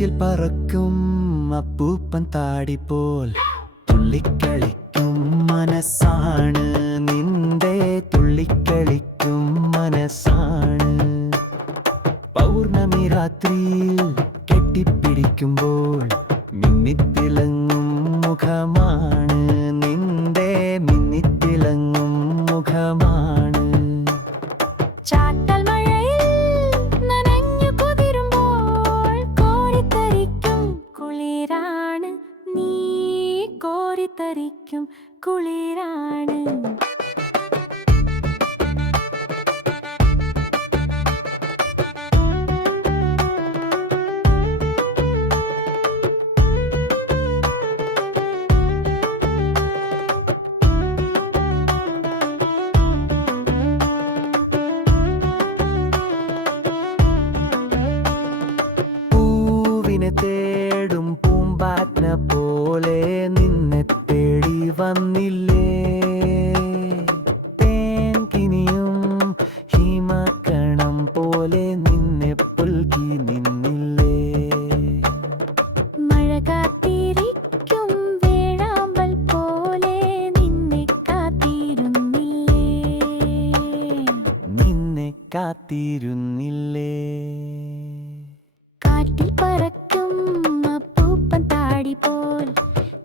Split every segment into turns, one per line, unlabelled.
കാറ്റിൽ പറക്കും അപ്പൂപ്പൻ താടിപ്പോൽ പോൽ തുള്ളിക്കളിക്കും മനസ്സാണ് നിന്റെ തുള്ളിക്കളിക്കും മനസ്സാണ്. പൗർണമി രാത്രിയിൽ കെട്ടിപ്പിടിക്കുമ്പോൾ മിന്നിത്തിളങ്ങും മുഖമാണ് നിന്റെ മിന്നിത്തിളങ്ങും മുഖമാണ്.
കോരിത്തരിക്കും കുളിരാണ്.
തേടും
കാത്തിരുന്നില്ലേ? കാട്ടിൽ പറക്കും പൂപ്പൻ താടി പോൽ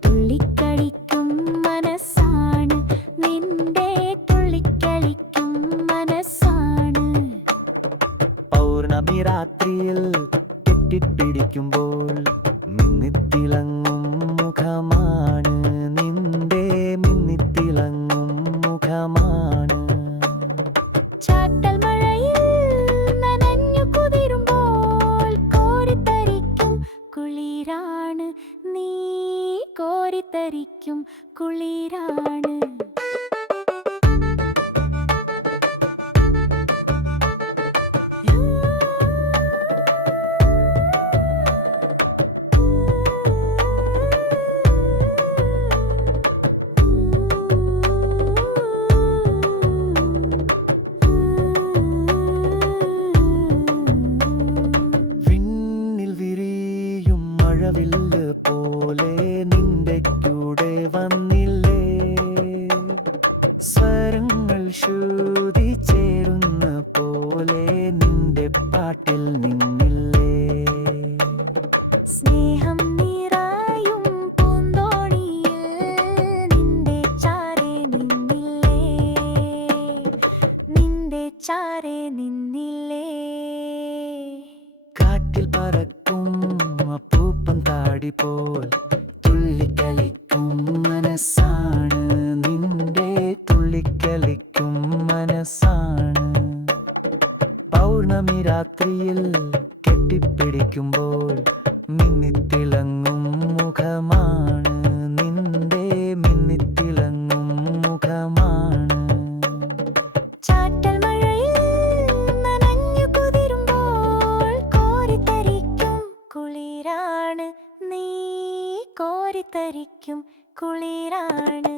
തുള്ളിക്കളിക്കും മനസ്സാണ്. നിന്റെ തുള്ളിക്കളിക്കും മനസ്സാണ്.
പൗർണമി രാത്രിയിൽ കെട്ടിപ്പിടിക്കുമ്പോൾ
കോരിത്തരിക്കും കുളിരാണ്.
പാട്ടിൽ നിന്നില്ലേ?
സ്നേഹം നിറയും പൂന്തോണിയിൽ നിന്റെ ചാരെ നിന്നില്ലേ? നിന്റെ ചാരെ നിന്നില്ലേ?
കാറ്റിൽ പറക്കും അപ്പൂപ്പൻ താടി പോൽ രാത്രിയിൽ കെട്ടിപ്പിടിക്കുമ്പോൾ മിന്നിത്തിളങ്ങും മുഖമാണ്. നിന്റെ മിന്നിത്തിളങ്ങും മുഖമാണ്.
ചാറ്റൽ മഴയിൽ നനഞ്ഞു കുതിരുമ്പോൾ കോരിത്തരിക്കും കുളിരാണ്. നീ കോരിത്തരിക്കും കുളിരാണ്.